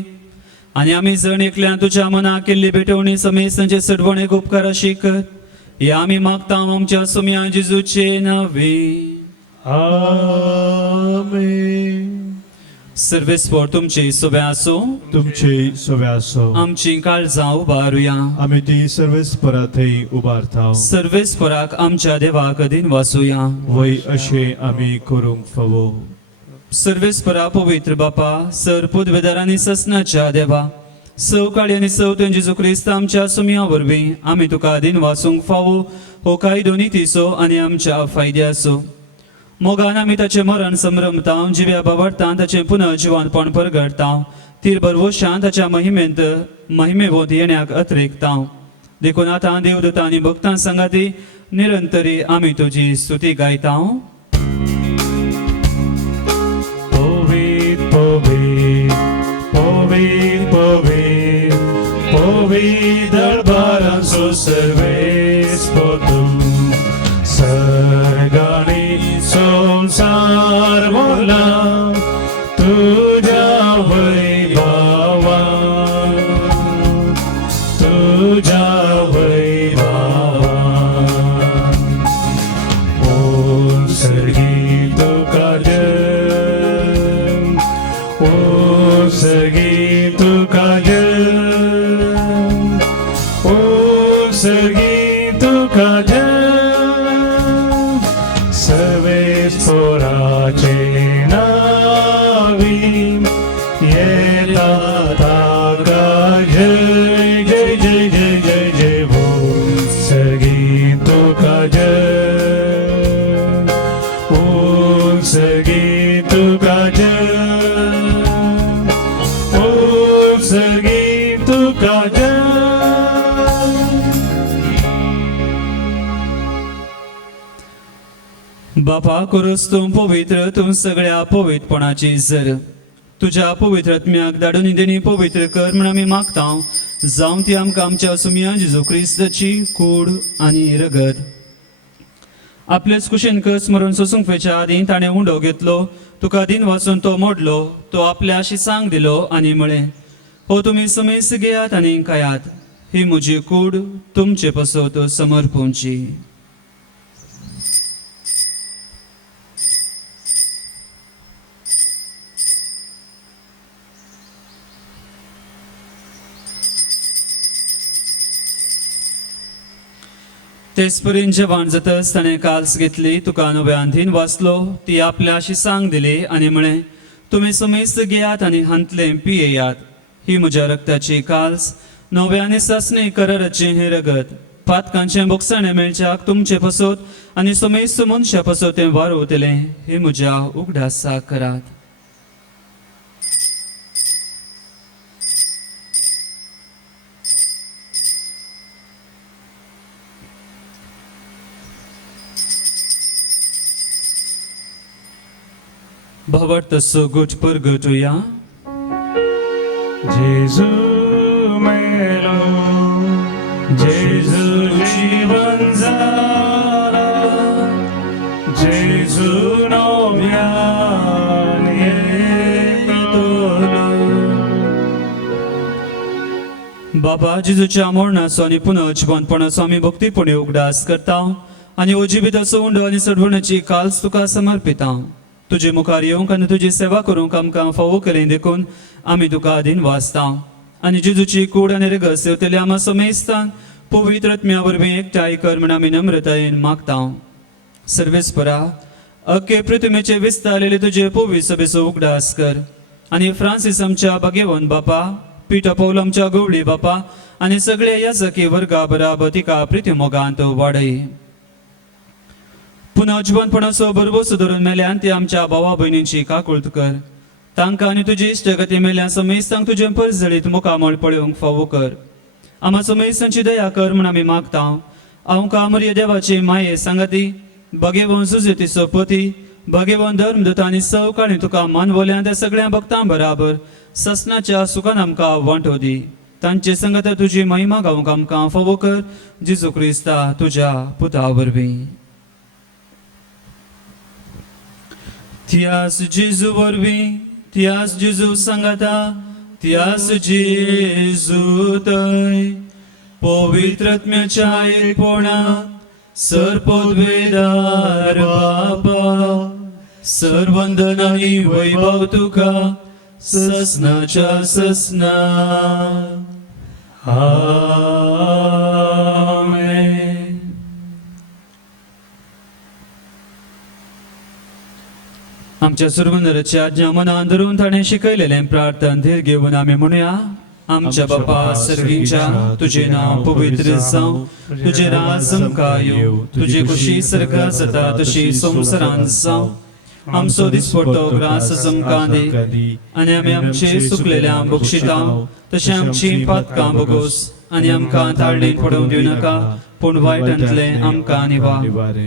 आनी आमी जण एकल्यान तुज्या मना केल्ली भेटवणी समेत सडवणेक उपकार अशी कर. हे आमी मागता आमच्या सुम्या जेजूचे नांवे. आमेन. सर्वेस्पर तुमचे सोबे आसो. तुमचे सवे आसो. आमची काळजां उबारुया. आमी ती सर्वेस्परा थंय उबारता. सर्वेस्पराक आमच्या देवाक दिन वासुया. वय अशें आमी करूंक फावो. सर्वेस्परा पवित्र बापा सर पुदवेदार आनी ससनाच्या देवा सवकाळी आनी सवतें जेजू क्रिस्त आमच्या सुम्या वरवीं आमी तुका दिन वासूंक फावो हो कायदो नितीचो आनी आमच्या फायद्याचो. मोगान आमी ताचें मरण संभ्रमता जिव्या बाबडटां ताचें पुनर्जिवानपण परगडटा. तीर बरवशान ताच्या महिमेवोत येण्याक अतिरिक्ता. देखून आतां देवदूतां आनी भक्तां सांगाती निरंतरी आमी तुजी स्तुती गायता. Povit, povit, povit, povit, povit दरबारांचो सर्वेस्पोर सर्गांनी संसार भरला तुझ्या वैभवान, तुझ्या वैभवान. ओम सर्गी तुका सर्गी तुका ओ सर्गी तुका सर्वेस्पोराचे नावी येता ताका जय जय जय जय जय जय हो सर्गी तुका ओ सर्गी तुका सर्गी तुका बापा करूस तूं पवित्र तूं सगळ्या पवित्रपणाची जर तुज्या पवित्र आत्म्याक धाडून देणी पवित्र कर म्हण आमी मागता. जावं ती आमकां आमच्या सुम्या जेजू क्रिस्ताची कूड आनी रगत आपलेच कुशीन कस मरून सोसूंक फेच्या आदीं ताणें उंडो घेतलो तुका दिन वाचून तो मोडलो तो आपल्या शिसांक दिलो आनी म्हळें हो तुमी समेस घेयात आनी खायात ही म्हजी कूड तुमचे पसत समर्पूंची. तेच परीन जेवण जातच ताणें काल्स घेतली तुका नव्यान दिन वाचलो ती आपल्या शिसांक दिली आनी म्हळें तुमी समेस्त घेयात आनी हांतलें पियेयात ही म्हज्या रक्ताची काल्स नव्याने सासणे कराराचें हें रगत पातकांचें बोगसाणें मेळच्याक तुमचे पसत आनी समेस्त मनशा पसत तें वारोवतलें हे म्हज्या उगडासाक करात. भवट तसो गुट परगटुया. जेजू मेलो जेजू जीवन जाला जेजू नव्यान येतलो. बाबा जेजूच्या मरणाचो आनी पुनर्जिवनपणाचो आमी भक्तीपणे उगडास करता आनी ओजिबिताचो उंडो आनी सडवणाची काल्स तुका समर्पिता. तुजे मुखार येवंक आनी तुजी सेवा करूंक आमकां फावो केलें देखून आमी तुका दिन वाचता आनी जेजूची कूड आनी रगत सेवतले आमा समेस्तान पवित्र आत्म्या वरवीं एकठांय कर म्हण आमी नम्रतायेन मागता. सर्वेस्परा अख्खे पृथ्वीचे विस्तारलेले तुजे पवित्र सभेचो उगडास कर आनी फ्रांसीस आमच्या बागेवन बापा पिटा पौल आमच्या गवळी बापा आनी सगळे याजकी वर्गा बराबर तिका प्रिती मोगांत वाडय. पुनर्जिवनपणाचो बरोबर धरून मेल्यान ती आमच्या भावा भयणींची काकुळट कर तांकां आनी तुजी इश्टगती मेल्या समेस्तांक तुजें परजळीत मुखामळ पळोवंक फावो कर. आमाचो मेस्तांची दया कर म्हूण आमी मागता. हांव कामर्य देवाची माये सांगाती भगेवंत सुजेतीचो पती भगेवंत धर्मदूत आनी सवकाळी तुका मानवल्या त्या सगळ्या भक्तां बराबर ससनाच्या सुखान आमकां वांटो दी. तांचे संगत तुजी महिमा गावंक आमकां फावो कर. जेजू क्रिस्ता तुज्या पुता वरवीं. तियास जेजू वरवीं तियास जेजू सांगाता तियास जेजू थंय पवित्रत्म्याच्या एकपणा सरपोद्वेदार बापा सर्वंदन आनी वैभव तुका ससनाच्या ससना. आमेन. आमच्या सुरवंदराची आज्ञा मनान धरून ताणें शिकयलेलें प्रार्थना धीर घेवन आमी म्हणुया. आमच्या बापा सर्गीच्या तुझे नाव पवित्र जावं तुझे राज आमकां येवं तुजी खुशी सर्गात जाता तशी संवसारांत जावं. आमचो दिसपट्टो ग्रास आमकां दी आनी आमी आमचे सुकलेल्या बक्षितांव तशें आमची पातकां बोगोस आनी आमकां ताळणेंत पडोवंक दिवं नाका पूण वायटांतले आमकां निवार.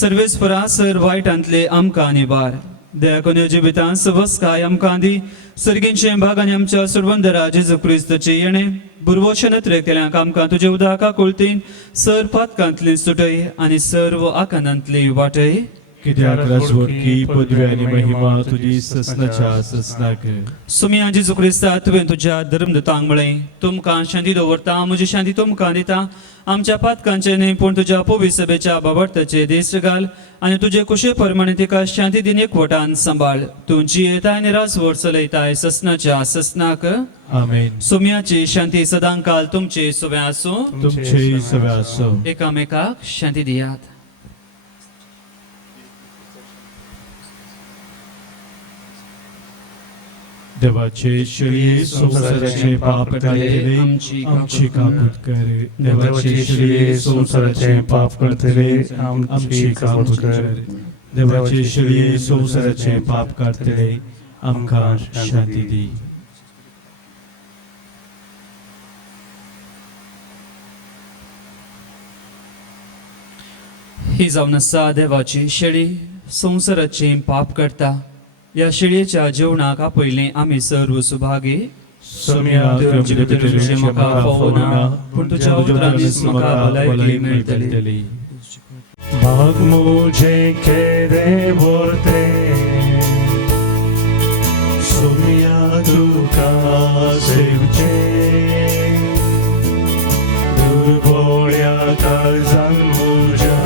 सर्वेस्परा सर वायटांतले आमकां निवार. दया करून जिवितांत सवस्काय आमकां दी. सर्गींचे भाग आनी आमच्या सुरवंदरा जेजू क्रिस्ताचे येणे बुरवोशनत केल्यांक आमकां तुजे उदका कुळतीन सर पातकांतली सुटय आनी सर्व आकांतांतली वाटय. कित्याक राजवटकी पदवी आनी महिमा तुजी ससनाच्या ससनाक. सुमिया जेजू क्रिस्ता तुवें तुज्या धर्मदूतांक म्हळें तुमकां शांती दवरता म्हजी शांती तुमकां दिता. आमच्या पातकांचे न्ही पूण तुज्या पवित्र सभेच्या बाबडताचे देश घाल आनी तुजे कुशे प्रमाणे तिका शांती दिन एकवटान सांबाळ. तूं जियेताय आनी राजवट चलयताय ससनाच्या ससनाक. आमेन. सुमियाची शांती सदांकाल तुमचे सुवे आसूं. तुमचे सवे आसो. एकामेकाक शांती दियात. देवाचे शरीर संसाराचे पाप काढलेले आमची काबूत कर. देवाचे शरीर संसाराचे पाप काढलेले आमची काबूत कर. देवाचे शरीर संसाराचे पाप काढलेले आमकां शांती दी. ही जावन आसा देवाची शेळी संसाराचे पाप करता. या शेळयेच्या जेवणाक आपयलें आमी सर्व सुभागी. म्हाका फावो ना पूण तुज्या उतरांनीच म्हाका भलायकी मेळटली. भाग मुझे केरे बोरते सुमिया तुका सेवचे दुर्बोळ्या काळजान मुझ्या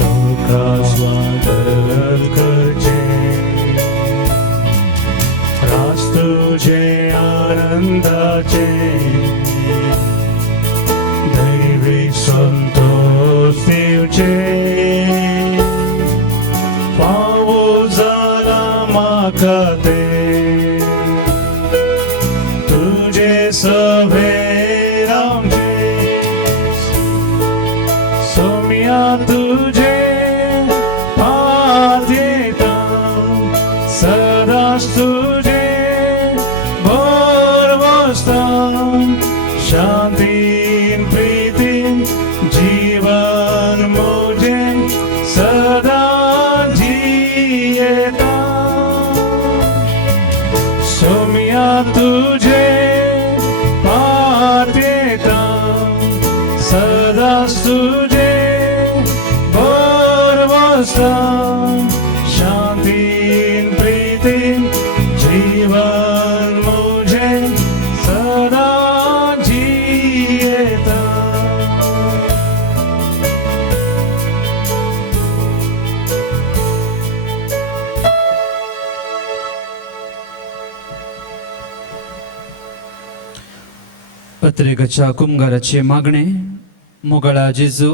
तुका स्वागत करचे. रास तुझे आनंदाचे दैवी संतोष दिवचे. फावो जाला म्हाका ते तुझे सभे रावचे. सोम्या तुझे पाद येता सदांच तुझे भर बसता. शांतीन प्रीतीन जीवन मोजेन सदां जियेता. सोम्या तुझे पाद येता सदांच तुझे भर बसता. शांतीन प्रीतीन जीवन मोजेन सदां जियेता. पत्रिकेच्या कुंभाराचे मागणे मोगळा जेजू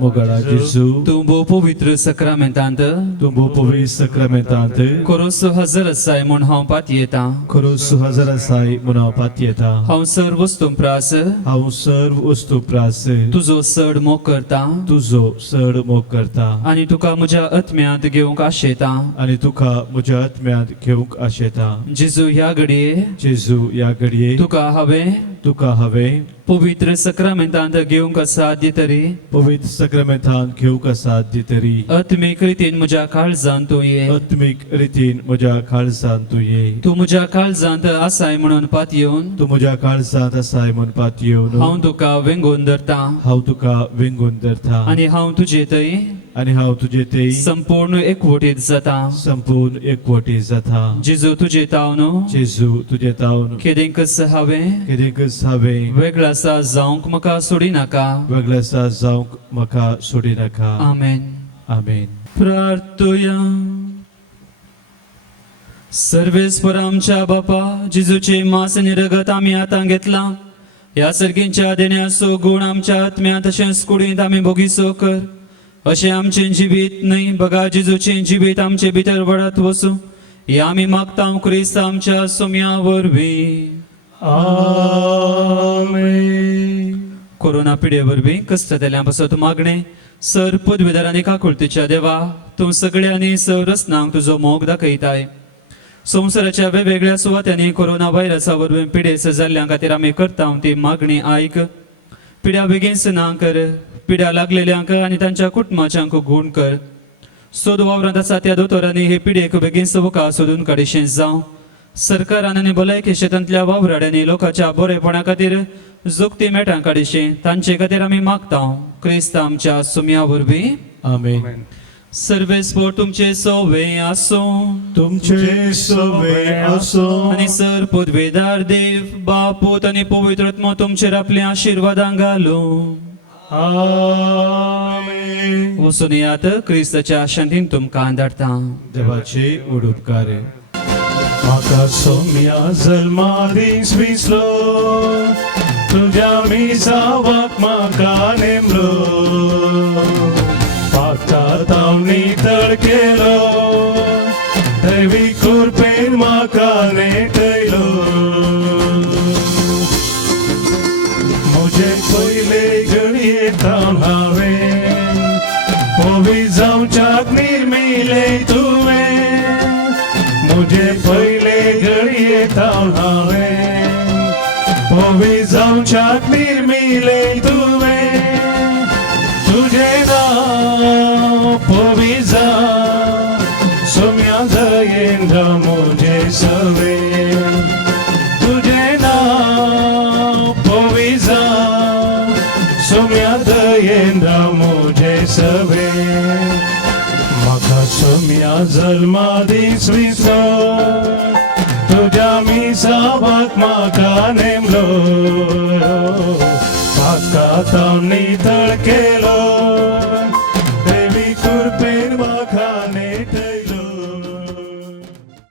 Mogala Jesu, तूं भोव पवित्र सक्रमेंतांत Tumbo Povi Sacramentante, कोरोस हजर आसाय म्हूण हांव पात येता Koros Hazarasai Munapatieta, हांव सर्व वस्तूं प्रास Haun Serv Ustu Prase, तुजो चड मोग करता Tuzo Serd Mokarta, आनी तुका म्हज्या आत्म्यांत घेवंक आशेता आणि तुका म्हज्या आत्म्यांत घेवंक आशेता. जेजू ह्या घडये जेजू ह्या घडये तुका हांवें तुका हांवें पवित्र सक्रमेंतांत घेवंक साध्य तरी पवित्र सक्रमेंतांत घेवंक साध्य तरी आत्मीक रितीन म्हज्या काळजांत तूं ये आत्मीक रितीन म्हज्या काळजांत तूं ये. तूं म्हज्या काळजांत आसाय म्हणून पात येवन तूं म्हज्या काळजांत आसाय म्हणपात येवन हांव तुका वेंगोवन धरता हांव तुका वेंगून धरता आनी हांव तुजे थंय आनी हांव तुजे ते संपूर्ण एकवटीत जाता संपूर्ण एकवटी जाता. जेजू तुजे तावन जेजू तुजे तावन केदेंकच हांवें कितेंकच हांवें वेगळासा जावंक म्हाका सोडी नाका वेगळासा जावंक म्हाका सोडी नाका. आमेन. आमेन. प्रार्थुया सर्वेस्पर आमच्या बापा जेजूचे मांस आनी रगत आमी आतां घेतला ह्या सर्गींच्या देण्याचो गुण आमच्या आत्म्यांत तशेंच कुडींत आमी भोगिसो कर अशें आमचें जिवीत न्हय बगा जेजूचें जिवीत आमचे भितर वडत वचूं हें आमी मागता क्रिस्त आमच्या सोम्या वरवीं. आमेन. कोरोना पिडे वरवीं कश्टतल्या पासत मागणें सर पदवीधर आनी काकुळतेच्या देवा तूं सगळ्यांनी सरस्नांक तुजो मोग दाखयताय संवसाराच्या वेगवेगळ्या सुवात्यांनी कोरोना व्हायरसा वरवीं पिडेस जाल्ल्या खातीर आमी करता ती मागणी आयक. पिड्या बेगीन ना कर पिड्या लागलेल्यांक आनी तांच्या कुटुंबाच्यांक गूण कर. सोद वावरांत आसा त्या दोतोरांनी हे पिडेक बेगीन सवका सोदून काडिशें जावं. सरकारान आनी भलायकी क्षेत्रांतल्या वावराड्यांनी लोकांच्या बरेपणा खातीर जोगती मेटां काडिशें तांचे खातीर आमी मागता क्रिस्त आमच्या सुम्या वरवीं. आमेन. सर्वेस्पर तुमचे सोवे आसूं तुमचे सवे असो आनी सर पदवेदार देव बापूत आनी पवित्र आत्मा तुमचेर आपले आशिर्वादां घालूं. आमेन. वचून येयात क्रिस्ताच्या शांतीन तुमकां धाडटा. देवाचे उडुपकार म्हाका सोम्या जल्मादीस विसलो तुझ्या मिसावाक म्हाका नेमलो पागतात हांव नितळ केलो दैवी कृपेन म्हाका नेटयलो म्हजे पयले घडयेतावन हांवें पोवी जावच्याक निर्मिले तुवें म्हजे पयले घडयेतावन हांवें पोवी जावच्याक निर्मिले तुवें तुजें नांव पोवी जावं सोम्या दयेन राव म्हजे सवेन तुजें नांव पोवी जावं सोम्या दयेन राव म्हजे सवेन म्हाका सोम्या जल्मादीस विसरो तुज्या मिसावाक म्हाका नेमलो म्हाका तावनी